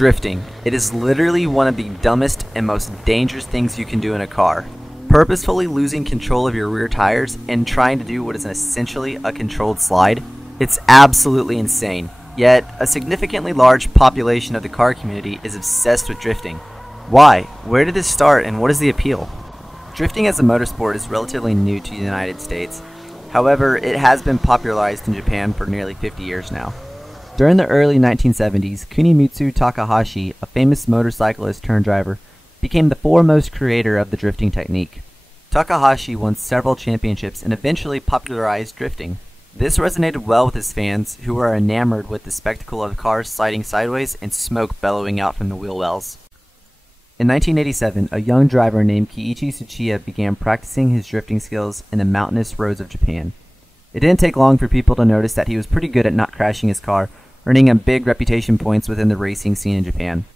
Drifting. It is literally one of the dumbest and most dangerous things you can do in a car. Purposefully losing control of your rear tires and trying to do what is essentially a controlled slide. It's absolutely insane. Yet, a significantly large population of the car community is obsessed with drifting. Why? Where did this start and what is the appeal? Drifting as a motorsport is relatively new to the United States. However, it has been popularized in Japan for nearly 50 years now. During the early 1970s, Kunimitsu Takahashi, a famous motorcyclist turned driver, became the foremost creator of the drifting technique. Takahashi won several championships and eventually popularized drifting. This resonated well with his fans, who were enamored with the spectacle of cars sliding sideways and smoke bellowing out from the wheel wells. In 1987, a young driver named Kiichi Tsuchiya began practicing his drifting skills in the mountainous roads of Japan. It didn't take long for people to notice that he was pretty good at not crashing his car, earning him big reputation points within the racing scene in Japan.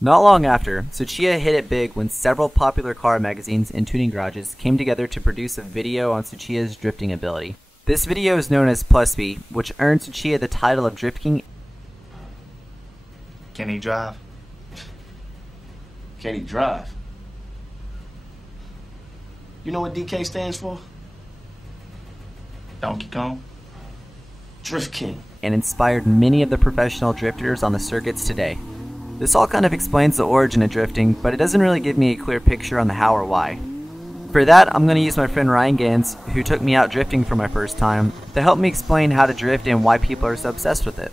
Not long after, Tsuchiya hit it big when several popular car magazines and tuning garages came together to produce a video on Tsuchiya's drifting ability. This video is known as Plus B, which earned Tsuchiya the title of Drifting. Can he drive? Can he drive? You know what DK stands for? Donkey Kong? Drift King. And inspired many of the professional drifters on the circuits today. This all kind of explains the origin of drifting, but it doesn't really give me a clear picture on the how or why. For that, I'm going to use my friend Ryan Genz, who took me out drifting for my first time, to help me explain how to drift and why people are so obsessed with it.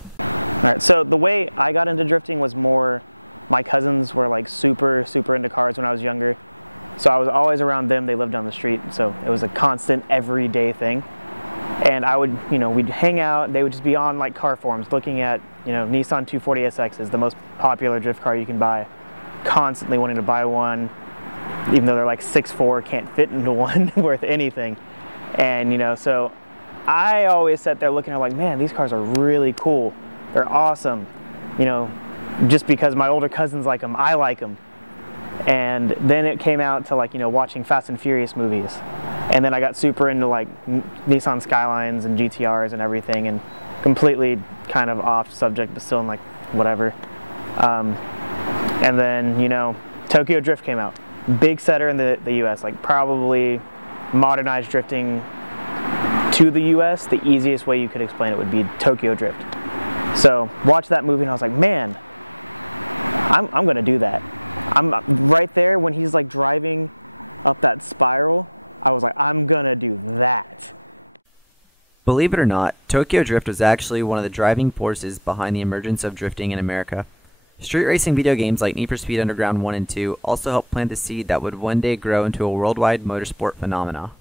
Believe it or not, Tokyo Drift was actually one of the driving forces behind the emergence of drifting in America. Street racing video games like Need for Speed Underground 1 and 2 also helped plant the seed that would one day grow into a worldwide motorsport phenomena.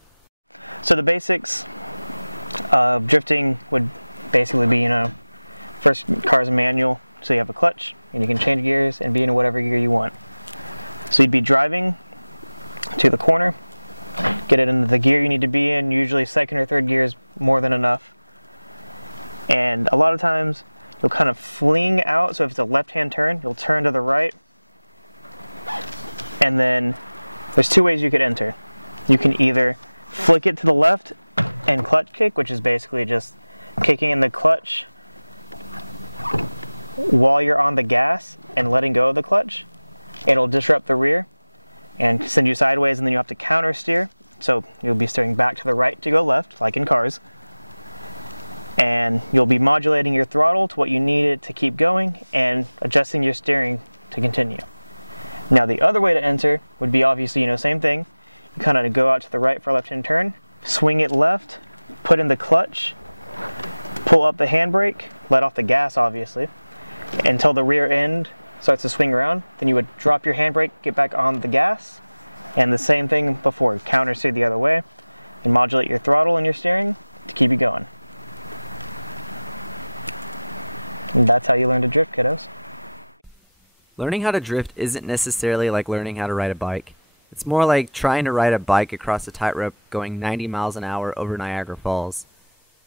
Learning how to drift isn't necessarily like learning how to ride a bike. It's more like trying to ride a bike across a tightrope going 90 miles an hour over Niagara Falls.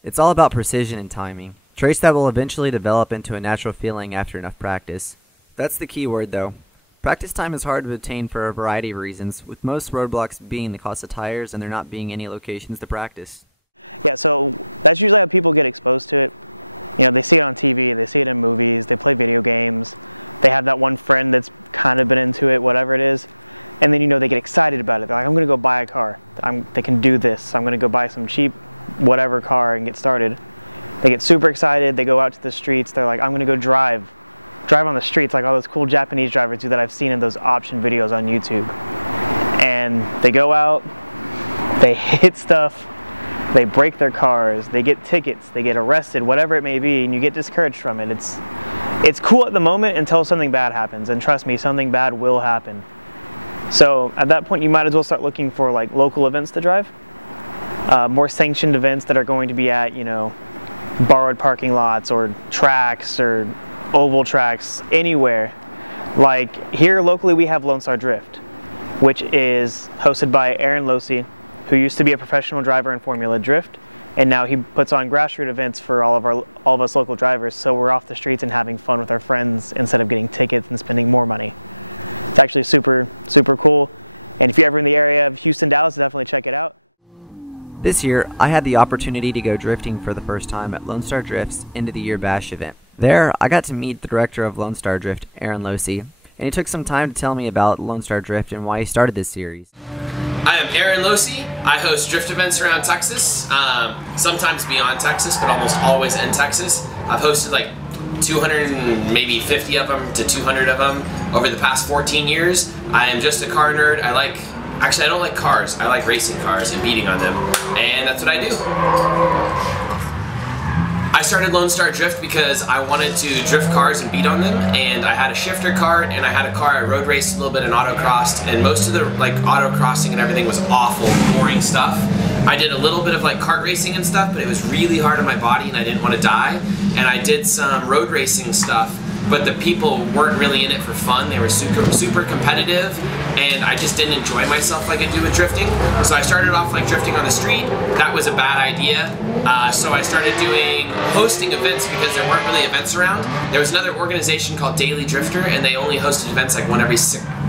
It's all about precision and timing, traits that will eventually develop into a natural feeling after enough practice. That's the key word though. Practice time is hard to obtain for a variety of reasons, with most roadblocks being the cost of tires and there not being any locations to practice. This year, I had the opportunity to go drifting for the first time at Lone Star Drift's End of the Year Bash event. There, I got to meet the director of Lone Star Drift, Losey, and he took some time to tell me about Lone Star Drift and why he started this series. I am Losey. I host drift events around Texas, sometimes beyond Texas, but almost always in Texas. I've hosted like 200 and maybe 50 of them to 200 of them over the past 14 years. I am just a car nerd. Actually, I don't like cars. I like racing cars and beating on them, and that's what I do. I started Lone Star Drift because I wanted to drift cars and beat on them, and I had a shifter cart, and I had a car I road raced a little bit and autocrossed, and most of the autocrossing and everything was awful, boring stuff. I did a little bit of kart racing and stuff, but it was really hard on my body and I didn't want to die. And I did some road racing stuff, but the people weren't really in it for fun. They were super competitive, and I just didn't enjoy myself like I do with drifting. So I started off drifting on the street. That was a bad idea. So I started hosting events because there weren't really events around. There was another organization called Daily Drifter, and they only hosted events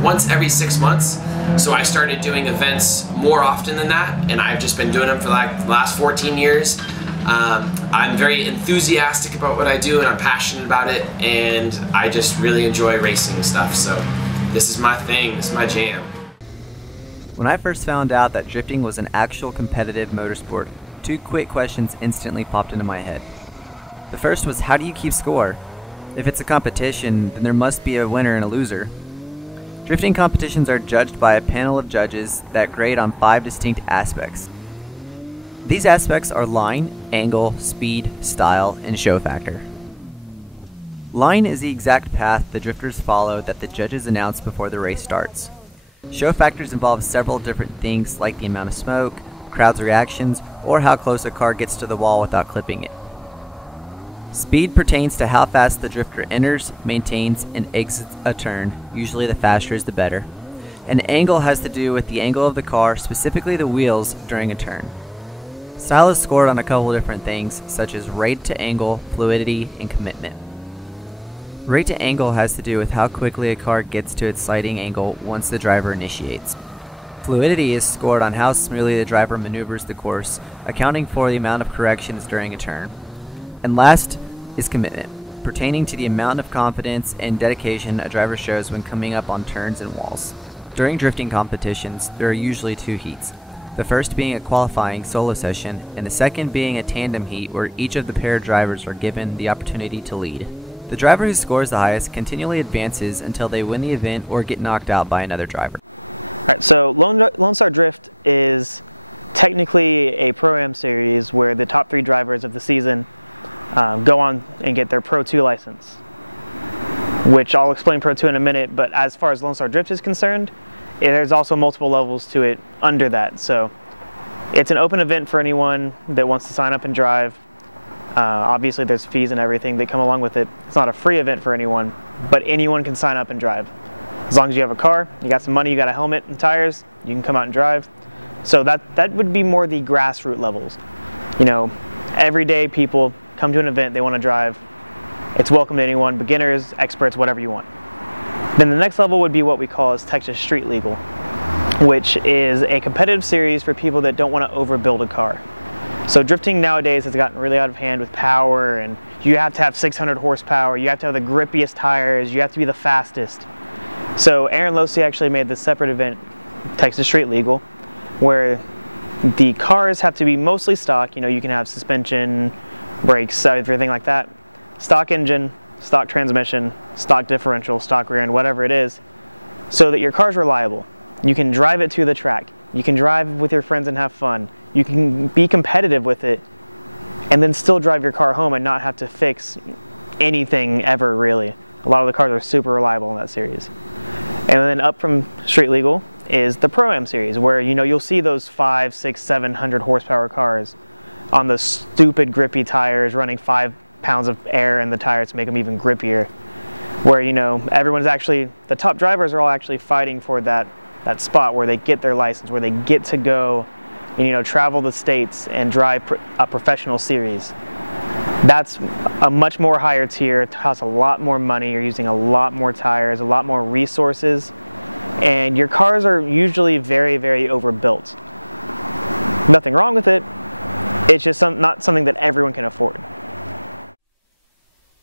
once every 6 months. So I started doing events more often than that, and I've just been doing them for the last 14 years. I'm very enthusiastic about what I do, and I'm passionate about it, and I just really enjoy racing stuff. So this is my thing, this is my jam. When I first found out that drifting was an actual competitive motorsport, two quick questions instantly popped into my head. The first was, how do you keep score? If it's a competition, then there must be a winner and a loser. Drifting competitions are judged by a panel of judges that grade on 5 distinct aspects. These aspects are line, angle, speed, style, and show factor. Line is the exact path the drifters follow that the judges announce before the race starts. Show factors involve several different things like the amount of smoke, crowd's reactions, or how close a car gets to the wall without clipping it. Speed pertains to how fast the drifter enters, maintains, and exits a turn. Usually the faster is the better. And angle has to do with the angle of the car, specifically the wheels, during a turn. Style is scored on a couple different things, such as rate to angle, fluidity, and commitment. Rate to angle has to do with how quickly a car gets to its sliding angle once the driver initiates. Fluidity is scored on how smoothly the driver maneuvers the course, accounting for the amount of corrections during a turn. And last is commitment, pertaining to the amount of confidence and dedication a driver shows when coming up on turns and walls. During drifting competitions, there are usually 2 heats. The first being a qualifying solo session, and the second being a tandem heat where each of the paired drivers are given the opportunity to lead. The driver who scores the highest continually advances until they win the event or get knocked out by another driver.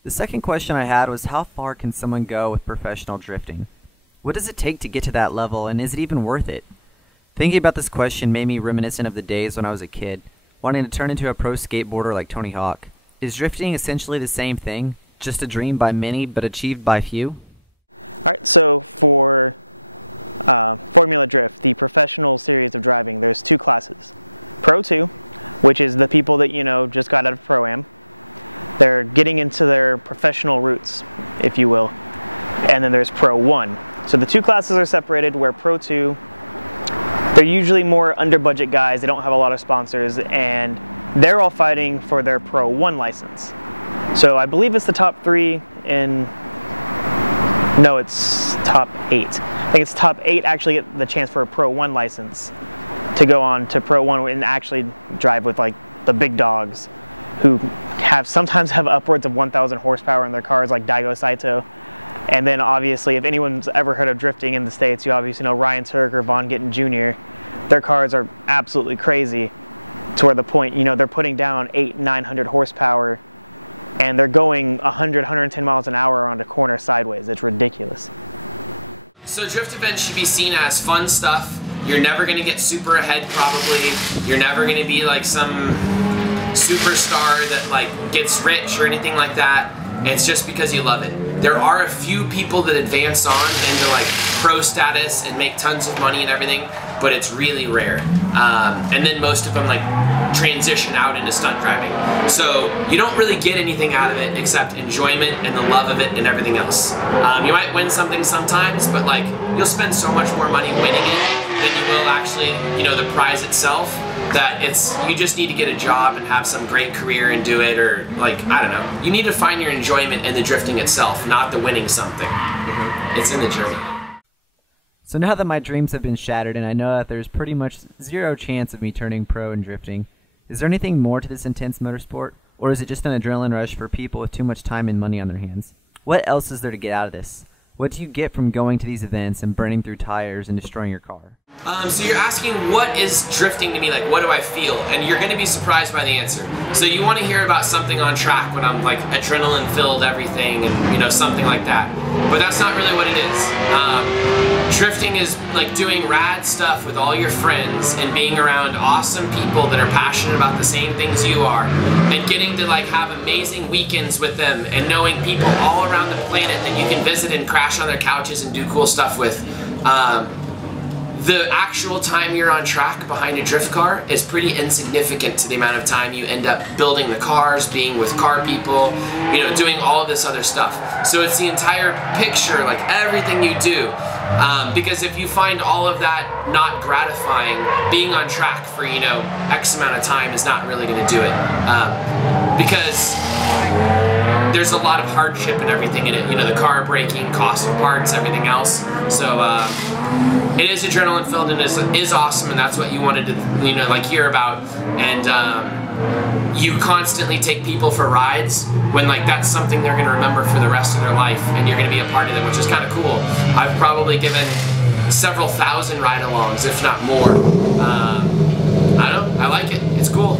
The second question I had was, how far can someone go with professional drifting? What does it take to get to that level, and is it even worth it? Thinking about this question made me reminiscent of the days when I was a kid, wanting to turn into a pro skateboarder like Tony Hawk. Is drifting essentially the same thing, just a dream by many but achieved by few? So drift events should be seen as fun stuff. You're never going to get super ahead probably. You're never going to be like some superstar that like gets rich or anything like that. It's just because you love it. There are a few people that advance on into like pro status and make tons of money and everything, but it's really rare. And then most of them like transition out into stunt driving. So you don't really get anything out of it except enjoyment and the love of it and everything else. You might win something sometimes, but like you'll spend so much more money winning it than you will actually, you know, the prize itself, that you just need to get a job and have some great career and do it, or like, I don't know. You need to find your enjoyment in the drifting itself, not the winning something. It's in the journey. So now that my dreams have been shattered and I know that there's pretty much zero chance of me turning pro in drifting, is there anything more to this intense motorsport? Or is it just an adrenaline rush for people with too much time and money on their hands? What else is there to get out of this? What do you get from going to these events and burning through tires and destroying your car? So you're asking, what is drifting to me, like what do I feel? And you're going to be surprised by the answer. So you want to hear about something on track when I'm like adrenaline filled everything and, you know, something like that. But that's not really what it is. Drifting is like doing rad stuff with all your friends and being around awesome people that are passionate about the same things you are, and getting to like have amazing weekends with them and knowing people all around the planet that you can visit and crash on their couches and do cool stuff with. The actual time you're on track behind a drift car is pretty insignificant to the amount of time you end up building the cars, being with car people, you know, doing all of this other stuff. So it's the entire picture, like everything you do. Because if you find all of that not gratifying, being on track for, you know, X amount of time is not really going to do it. Because there's a lot of hardship and everything in it. You know, the car breaking, cost of parts, everything else. So it is adrenaline filled and is awesome, and that's what you wanted to, you know, like hear about. And you constantly take people for rides when like that's something they're going to remember for the rest of their life, and you're going to be a part of them, which is kind of cool. I've probably given several thousand ride-alongs, if not more. I don't know, I like it. It's cool.